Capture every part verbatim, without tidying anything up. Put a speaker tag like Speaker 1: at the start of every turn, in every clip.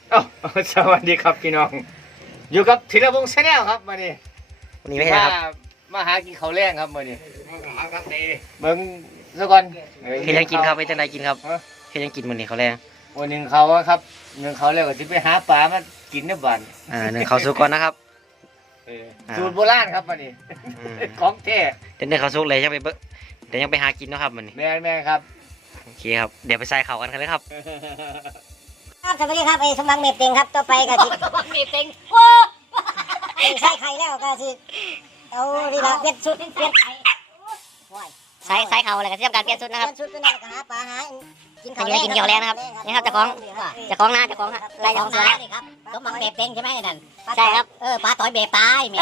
Speaker 1: อ้าวสวัสดีครับพี่น้องอยู่กับธีรวงศ์ชาแนลครับมานี่
Speaker 2: วันนี้ไม่ใช่ครับ
Speaker 1: มาหากินข้าวแรงครับมานี่มาหากาแฟเบิ้งสักก่อน
Speaker 2: เฮ็ดยังกินครับเฮ็ดจังไดกินครับเฮ็ดยังกินมื้อนี้เขาแรง
Speaker 1: วันหนึ่งเขาครับหนึ่งเขาแล้วก็สิไปหาปลามากินในบ้าน
Speaker 2: อ่าหนึ่งเขาสุกก่อนนะครับ
Speaker 1: สูตรโบราณครับมานี่ของแท้
Speaker 2: เดี๋ยวหนึ่งเขาสุกเลยยังไปเบิ่งเดี๋ยวยังไปหากินเนาะครับมื้อนี้
Speaker 1: แม่แม่ครับ
Speaker 2: โอเคครับเดี๋ยวไปใส่ข้าวกันกันเลยครับ
Speaker 3: ครับสวัสดีครับไอ้สมังเมเต็งครับต่อไปก็สิสมังเมเต็งโอ้ใส่ไข่แล้วก็สิเอาดีละเปลี่ยนชุดเปลี่ยนไข่
Speaker 2: ใส่ใส่ข้าวอะไรก็เตรียมการเปลี่ยนชุดนะครับ
Speaker 3: เปลี่ยนชุดเป็นอะไรก็หาปลาหากินข้าว
Speaker 2: แรงกินข้าวแรงนะครับนี่ครับเจ้าของเจ้าของนาเจ้าของไร่เจ้าของสวน
Speaker 3: ครับสมังเมเต็งใช่ไหมนั่น
Speaker 2: ใช่ครับ
Speaker 3: เออปลาต่อยเบตายแม่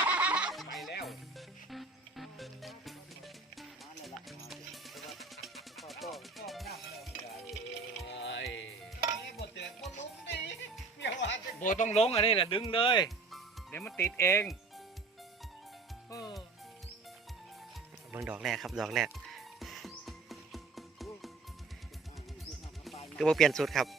Speaker 4: โบต้องลงอันนี้แหละดึงเลยเดี๋ยวมันติดเอง
Speaker 2: เบิ่งดอกแรกครับดอกแรกก็มาเปลี่ยนสูตรครับ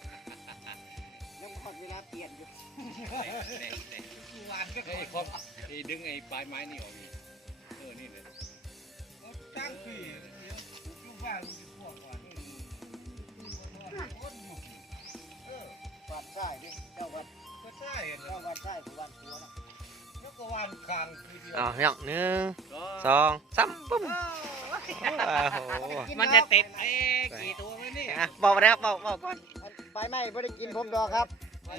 Speaker 4: ดึงไอ้ปลายไม้นี่ออกนี่เออนี่เลยตั้งปียุ่งบ้ายุ่งพวกก่อน
Speaker 1: วัดใต้ดิเจ้าวัด
Speaker 4: ก็ใช่
Speaker 1: เจ้าวัดใต้คือวัดหัวนะ
Speaker 4: แล้วก็วันคางทีเดียว
Speaker 2: อ๋อเนี่ยหนึ่งสองสามปุ้มโอ้โห
Speaker 4: มันจะติดเอ๊กี่ตัวไหมนี่
Speaker 2: บอกมาแล้วบอกบอกก่อน
Speaker 1: ไฟไหม้ไม่ได้กินผมดอกครับ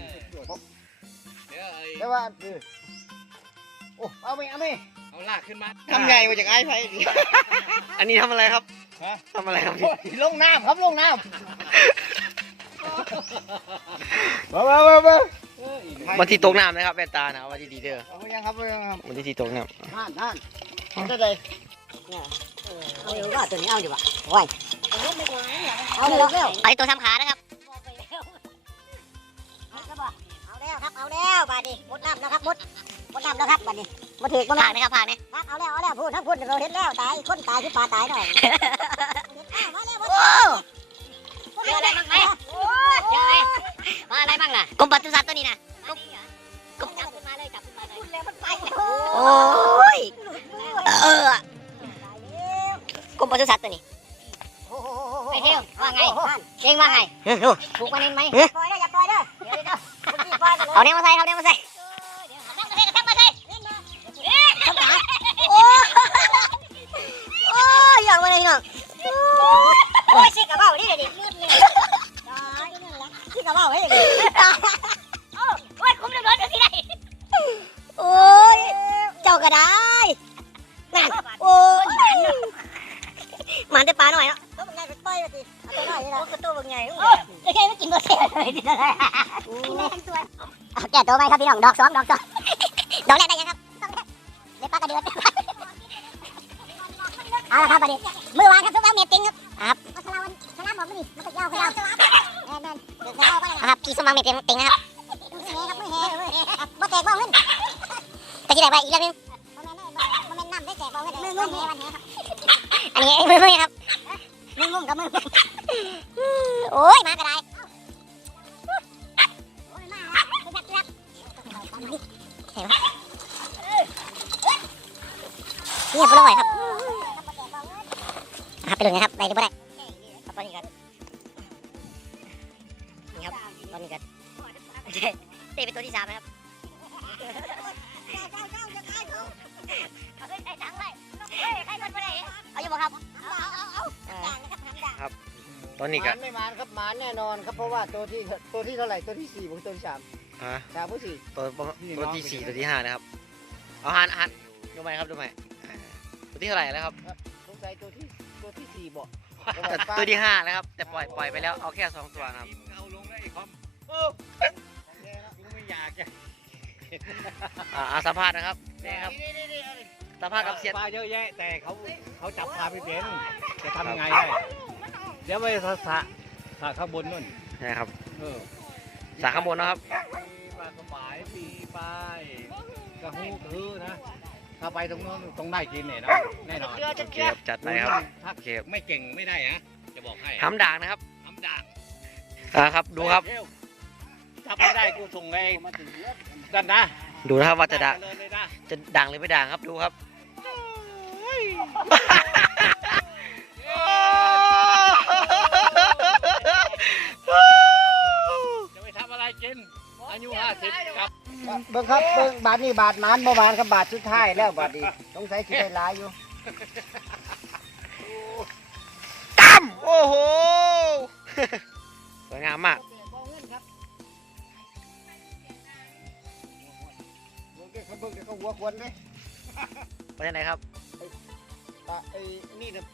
Speaker 4: เดี๋ยว
Speaker 1: แต่ว่าโอ้เอาไม่เอาไม่
Speaker 4: เอาลากขึ้นมา
Speaker 1: ทำไงมาจากไอ้ไฟ
Speaker 2: อันนี้ทำอะไรครับทำอะไรครับ
Speaker 1: ลงน้ำครับลงน้ำมามามามา
Speaker 2: วันที่ตกน้ำนะครับแว่นตานะวันที่ดีเด้อ
Speaker 1: เอายังครับเอายังครับ
Speaker 2: วันที่ตกน้
Speaker 1: ำนั่นนั่นเอาได้
Speaker 3: เอาอยู่ว่าตัวนี้เอาอยู่ว่ะโอ้ยเอาเร็ว
Speaker 2: ไอตัวทำขานะครับ
Speaker 3: เอาแล้วครับเอาแล้วบาดนี้มุดน้ำแล้วครับมุดมุดน้ำแล้วครับบาดนี้มาถือมา
Speaker 2: ผ่านไหมครับผ่านไหม
Speaker 3: ครับเอาแล้วเอาแล้วพูดทั้งพูดเราเห็นแล้วตายคนตายคือปลาตายหน่อยมาแล้วมา
Speaker 2: เจออะไรบ้างไหมเจอไหมมาอะไรบ้างล่ะกรมปศุสัตว์ตัวนี้นะกรมจับขึ้นมาเลยจับขึ้นมาเลยโอ้ยเออกรมปศุสัตว์ตัวนี้ไปเที่ยวว่าไงเองว่าไงถูกมาเน้นไหม
Speaker 3: ปล่อยเด้ออย่าปล่อยเด้อ
Speaker 2: เอาเนี้ยมาใส่เอาเนี้ยมาใส่โอ้โอ้อย่างไรน้อง
Speaker 3: โอ้ยสิกระเป๋าดิเด็กลื่นเลยสิกระเป๋าให้เด็ก
Speaker 2: โอ้ยคุ้มเดือดร้อนสิได้
Speaker 3: โอ้ยเจ้าก็ได้นั่นโอ้ยหมันจะปลาหน่อยเนาะตัวมันใหญ่ไปปล่อยไปสิตัวหน่อยนี่นะตัวมันใหญ่โอ้ยไม่ใช่ไม่กินตัวเสียเลยดิอะไรกินได้ทั้งตัวแก่ตัวไปครับพี่น้องดอกสองดอกสองดอกแรกได้ยังครับได้ปลากระเดือดเอาละครับประเดี๋ยวมือวางครับทุกวันเมียติ้งครับครับชนะวันชนะบอกไม่ดีมันจะยาวขยาวแน่นแน่นเดี๋ยวจะเอาไปนะครับพี่สมังเมียติ้งนะครับมือเฮครับมือเฮบ่แตกบ่เงินแต่ที่ไหนไปอีกเรื่องนึงมันเป็นน้ำได้แตกบ่เงินมือมือเฮวันนี้ครับอันนี้มือมือครับมือมุ้งกับมือโอ้ยมากระไรเห็นไหมเนี่ยพลอยครับครับไปเลยนะครับได้หรือไม่ได้ครับตอนนี้กันนี่ครับตอนนี้กันเตะเป็นตัวที่สามนะครับเอาอยู่บ่ครับ
Speaker 2: ครับตอนนี้กัน
Speaker 1: ไม่มาครับมาแน่นอนครับเพราะว่าตัวที่ตัวที่เท่าไหร่ตัวที่สี่ผมตัวที่สาม
Speaker 2: ฮะ
Speaker 1: สามผู้สี่
Speaker 2: ตัวตัวที่สี่ตัวที่ห้านะครับเอาหันหันดูไหมครับดูไหมตัวที่เท่าไหร่แล้วครับ
Speaker 1: สงสัยตัวที่ตัวที่สี่บอก
Speaker 2: ตัวที่ห้าแล้วครับแต่ปล่อยปล่อยไปแล้วเอาแค่สองตัวนะครับ
Speaker 4: เอาลงได้คอมไม่อยากจะ
Speaker 2: อ่าสัมภาษณ์นะครับนี่ครับสัมภาษณ์กับเสีย
Speaker 4: ปลาเยอะแยะแต่เขาเขาจับปลาไม่เป็นจะทำยังไงได้เดี๋ยวไปสะสะสะข้างบนนู่น
Speaker 2: ใช่ครับ
Speaker 4: เออ
Speaker 2: สะข้างบนนะครับ
Speaker 4: ปลากระป๋ายปีปลายกระหูคือนะถ้าไปตรงนู้นตรงได้กินเนี่ยนะแน่นอน
Speaker 2: โอเคจัดไปครับ
Speaker 4: โอเคไม่เก่งไม่ได้ฮะจะบอกให้
Speaker 2: ทำด่างนะครับ
Speaker 4: ทำด่าง
Speaker 2: อ่าครับดูครับ
Speaker 4: ทำไม่ได้กูส่งไอ้ดันนะ
Speaker 5: ดูนะครับว่าจะดัง
Speaker 4: เลยเลยนะ
Speaker 5: จะดังหรือไม่ดังครับดูครับ
Speaker 4: จะไปทำอะไรกินอายุห้าสิบครับ
Speaker 6: เบิ่งครับเบิ่งบาทนี้บาทหมานบ่หมานกับบาทสุดท้ายแล้วบาทนี้สงสัยสิได้หลายอยู่
Speaker 5: ตั้มโอ้โห สวยงามมาก
Speaker 6: เบิ่งเด้อเขาเบิ่งเด้อเขาหัวควนเด้
Speaker 5: ไปที่ไหนครับ
Speaker 6: ตาไอ้นี่น่ะ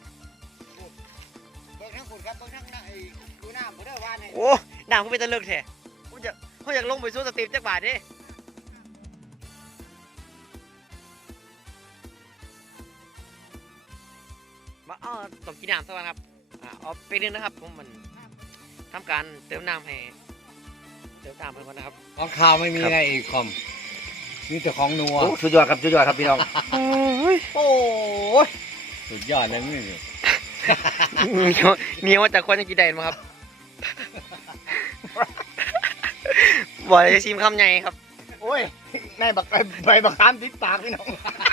Speaker 6: เบิ่งทั้งฝุ่นครับเบิ่งทั้งน่ะไอ้ดูน้ำบ่ได้อว่านี่
Speaker 5: โอ้น้ำก็เป็นตะลึกแท้ผมอยากผมอยากลงไปสู้สตีฟจักบาทดิมาเอาต้องกินน้ำสักวันครับอ่าเอาไปนึงนะครับผมมันทำการเติมน้ำให้เติมน้ำให้ก่อนนะครับ
Speaker 4: ของข้าวไม่มีอะไรอีกคอมมีแต่ของนัว
Speaker 1: โอ้สุดยอดครับสุดยอดครับพี่น้อง
Speaker 6: โอ้ย
Speaker 4: สุดยอดเลยนี่
Speaker 5: เหนียวเหนียวมาจากคนยังกินได้ไหมครับ บ่อยซิมคำใหญ่ครับ
Speaker 1: โอ้ยนายบักใบใบบักขามติดปากพี่น้อง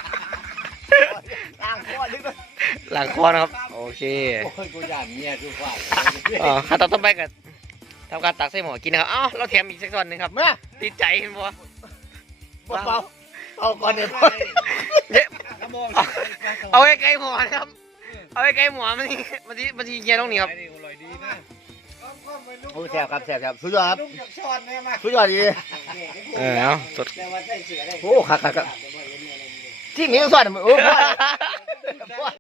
Speaker 1: ล้างคอลึกเลย
Speaker 5: หลังคอนะครับ โอเค
Speaker 4: โอ้ยกูอยากเมียกูว่า
Speaker 5: อ๋อขั้นตอนต่อไปก็ทำการตักใส่หม้อกินนะครับอ้าวเราแถมอีกสักส่วนหนึ่งครับ
Speaker 1: มา
Speaker 5: ติดใจเห็นบ่
Speaker 1: เบาๆเอาก่อนเดี๋ยว
Speaker 5: เย้
Speaker 4: น้ำมอง
Speaker 5: เอาไว้ใกล้หม้อนะครับ เอาไว้ใกล้หม้อมันทีมันทีมันทีเยียตรงนี้ครับ
Speaker 4: อร่อยดีนะ
Speaker 1: โอ้แซ่บครับแซ่บครับสุดยอดครับ
Speaker 6: ลูกอยากช้อนแม่มา
Speaker 1: สุดยอดดี
Speaker 5: เออเอาสด
Speaker 6: แต่ว่าใส่เสื้อได้
Speaker 1: โอ้คักคักคักที่มีต้องสอนโอ้พ่อ